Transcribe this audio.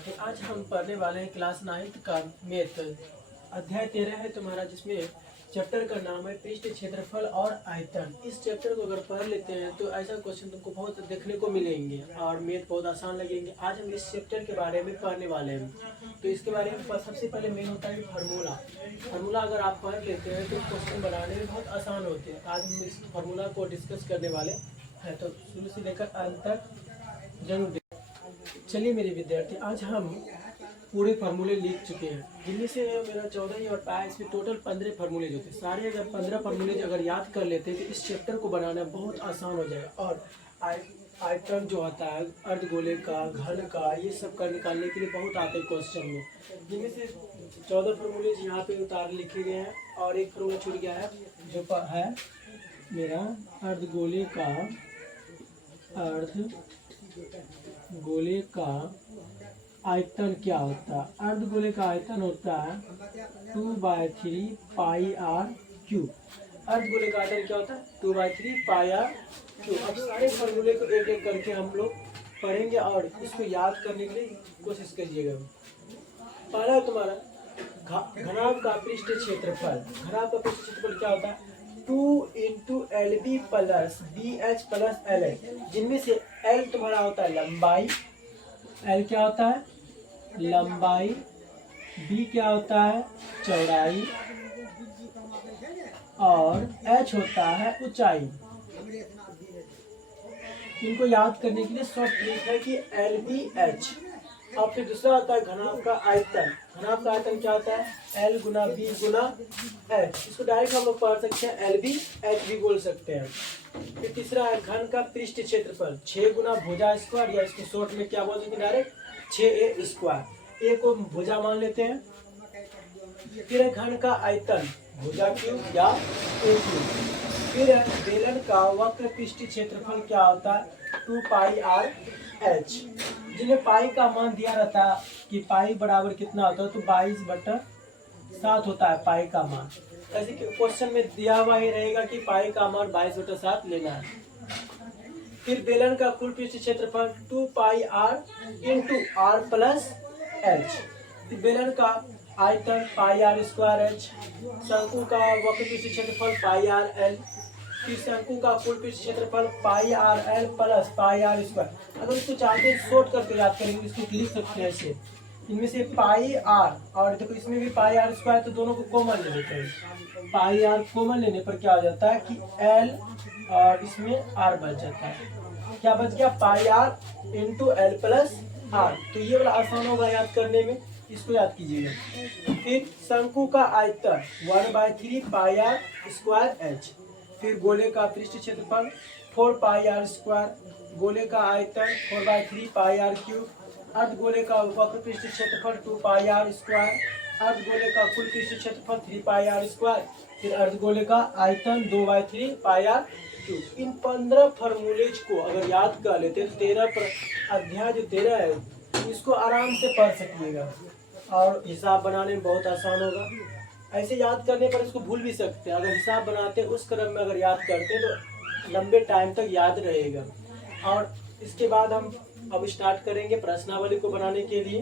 आज हम पढ़ने वाले हैं क्लास 9th का मैथ अध्याय 13 है तुम्हारा, जिसमें चैप्टर का नाम है पृष्ठ क्षेत्रफल और आयतन। इस चैप्टर को अगर पढ़ लेते हैं तो ऐसा क्वेश्चन तुमको बहुत देखने को मिलेंगे और मैथ बहुत आसान लगेंगे। आज हम इस चैप्टर के बारे में पढ़ने वाले हैं, तो इसके बारे में सबसे पहले मेन होता है फार्मूला अगर आप पढ़ लेते हैं तो क्वेश्चन बनाने में बहुत आसान होते हैं। आज हम इस फार्मूला को डिस्कस करने वाले हैं, तो शुरू से लेकर अंत तक जरूर। चलिए मेरे विद्यार्थी, आज हम पूरे फार्मूले लिख चुके हैं, जिनमें से मेरा 14 ही और पाया, इसमें टोटल 15 फार्मूले जो थे। सारे अगर 15 फार्मूले अगर याद कर लेते हैं तो इस चैप्टर को बनाना बहुत आसान हो जाएगा। और आयतन जो होता है, अर्धगोले का, घन का, ये सब कर निकालने के लिए बहुत आते हैं क्वेश्चन में। जिनमें से 14 फार्मूले यहाँ पे उतार लिखे गए हैं और एक फार्मूला छूट गया है जो है मेरा अर्धगोले का आयतन क्या होता है। अर्धगोले का आयतन होता है 2/3 पाई आर क्यूब। अर्धगोले का आयतन क्या होता है 2/3 पाई आर क्यूब। अब सारे फॉर्मूले को एक एक करके हम लोग पढ़ेंगे और इसको याद करने के लिए कोशिश करिएगा। पहला है तुम्हारा घनाभ का पृष्ठ क्षेत्रफल। घनाभ का पृष्ठ क्षेत्रफल क्या होता है 2 × LB plus BH plus LH, जिनमें से L तुम्हारा होता है लंबाई, L क्या होता है लंबाई, B क्या होता है चौड़ाई और H होता है ऊंचाई। इनको याद करने के लिए शॉर्ट ट्रिक है कि LBH। और फिर दूसरा होता है घनाभ का आयतन। घनाभ का आयतन क्या होता है L गुना B गुना H। इसको डायरेक्ट हम लोग पढ़ सकते हैं LB H भी बोल सकते हैं। फिर तीसरा है घन का पृष्ठ क्षेत्रफल 6 गुना भुजा स्क्वायर, या इसको शॉर्ट में क्या बोलते हैं डायरेक्ट 6A स्क्वायर। ए को भुजा मान लेते हैं। फिर है घन का आयतन भुजा क्यूब या A क्यूब। फिर है बेलन का वक्र पृष्ठ क्षेत्रफल क्या होता है 2 पाई आर एच, जिन्हें पाई का मान दिया रहता है कि पाई बराबर कितना होता है तो 22/7 होता है पाई का मान। ऐसे क्वेश्चन में दिया हुआ ही रहेगा कि पाई का मान 22/7 लेना है। फिर बेलन का कुल पृष्ठ क्षेत्रफल 2 pi r into r plus h. बेलन का आयतन पाई आर स्क्वायर एच। शंकु का वक्र पृष्ठ क्षेत्रफल पाई आर एल। फिर शंकु का कुल पृष्ठ क्षेत्रफल pi r l plus pi r square. अगर इसको चाहते हैं शॉर्ट करके याद करेंगे, इसको लिख सकते हैं ऐसे, इनमें से पाई आर और देखो इसमें भी पाई आर स्क्वायर, तो दोनों को कॉमन ले लेते हैं। पाई आर कॉमन लेने पर क्या हो जाता है कि एल और इसमें आर बच जाता है। क्या बच गया pi r into l plus r. तो ये वाला आसान होगा याद करने में, इसको याद कीजिएगा। फिर शंकु का आयतन 1/3 पाई आर स्क्वायर एच। फिर गोले का पृष्ठ क्षेत्रफल 4 पाई आर स्क्वायर। गोले का आयतन 4/3 पाई आर क्यूब। अर्धगोले का वक्र पृष्ठ क्षेत्रफल 2 पाई आर स्क्वायर। अर्धगोले का कुल पृष्ठ क्षेत्रफल 3 पाई आर स्क्वायर। फिर अर्धगोले का आयतन 2/3 पाई आर क्यूब। इन 15 फार्मूलेज को अगर याद कर लेते तो 13 अध्याय जो 13 है इसको आराम से पढ़ सकिएगा और हिसाब बनाने में बहुत आसान होगा। ऐसे याद करने पर इसको भूल भी सकते हैं। अगर हिसाब बनाते उस क्रम में अगर याद करते तो लंबे टाइम तक याद रहेगा। और इसके बाद हम अब स्टार्ट करेंगे प्रश्नावली को बनाने के लिए।